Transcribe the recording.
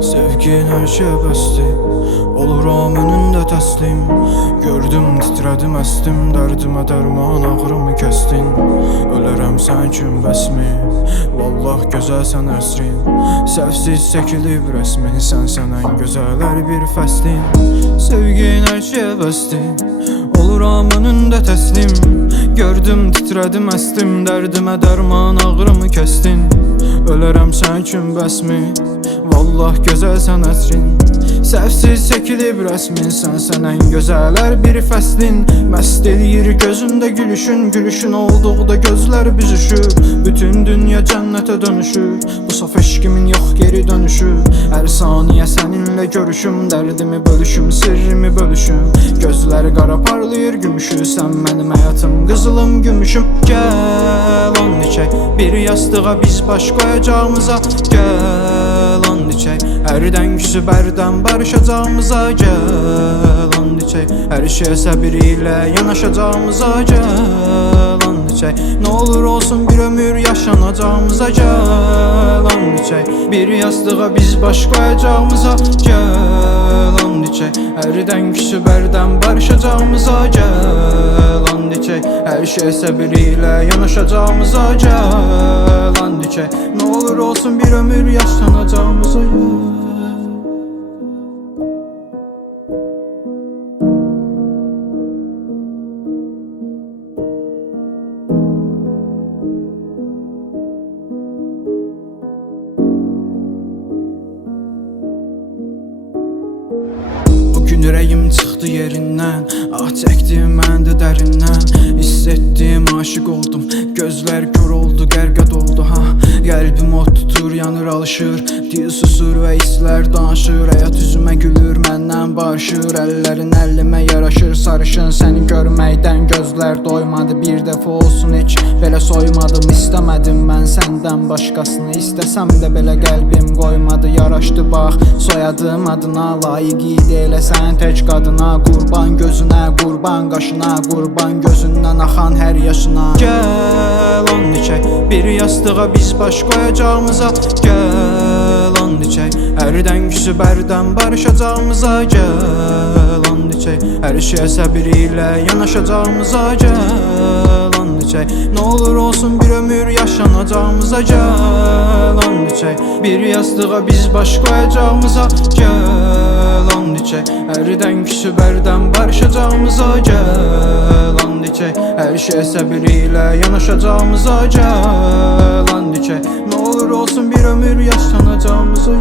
Sevgin her şeye bəsdir, oluram önündə təslim. Gördüm, titredim, əstim, dərdimə dərman, ağrımı kəstin. Ölərəm sən üçün bəsmi, vallah gözəlsən əsrin. Səhvsiz çəkilib rəsmin, sənsən ən gözələr bir fəslin. Sevgin hər şeye bəsdir, oluram önündə təslim. Gördüm, titredim, əstim, dərdimə dərman, ağrımı kəstin. Ölərəm sən üçün bəsmi, vallah gözəlsən əsrin. Səhvsiz çəkilib rəsmin, sənsən ən gözələr bir fəslin. Məst eləyir gözündə gülüşün, gülüşün olduqda gözlər büzüşür. Bütün dünya cənnətə dönüşür, bu saf eşkimin yox geri dönüşü. Hər saniyə səninlə görüşüm, dərdimi bölüşüm, sirrimi bölüşüm. Gözləri qara parlayır gümüşü, sən mənim həyatım, qızılım, gümüşüm. Gəl and içək, bir yastığa biz baş qoyacağımıza. Gəl and içək, hərdən küsüb hərdən barışacağımıza. Gəl and içək, hər şey səbir ilə yanaşacağımıza. Gəl and içək, nə olur olsun bir ömür yaşanacağımıza. Gəl and içək, bir yastığa biz baş qoyacağımıza. Gəl and içək, hərdən küsüb hərdən barışacağımıza. Gəl and içək, hər şey səbir ilə yanaşacağımıza. Gəl and içək, nə olur olsun bir ömür yaşanacağımıza. Gün ürəyim çıxdı yerindən, ah çəkdim mən də dərindən. Hiss etdim, aşık oldum, gözlər kör oldu, qərqət oldu ha. Qəlbim od tutur, yanır, alışır, dil susur və hisslər danışır. Həyat üzümə gülür, məndən barışır, əllərin əlimə yaraşır, sarışın. Səni görməkdən gözlər doymadı, bir dəfə olsun heç belə soymadım. İstəmədim mən səndən başqasını, istəsəm də belə qəlbim qoymadı. Yaraşdı bax, soyadım adına, layiq idi elə sən tək qadına. Qurban gözünə, qurban qaşına, qurban gözündən axan hər yaşına. Gəl and içək, bir yastığa biz baş qoyacağımıza. Gəl and içək, hərdən küsüb hərdən barışacağımıza. Gəl and içək, hər şey səbir ilə yanaşacağımıza. Gəl and içək, nə olur olsun bir ömür yaşanacağımıza. Gəl and içək, bir yastığa biz baş qoyacağımıza. Gəl and içək, hərdən küsüb hərdən barışacağımıza. Gəl and içək, hər şey səbir ilə yanaşacağımıza. Gəl and içək, nə olur olsun bir ömür yaşanacağımıza.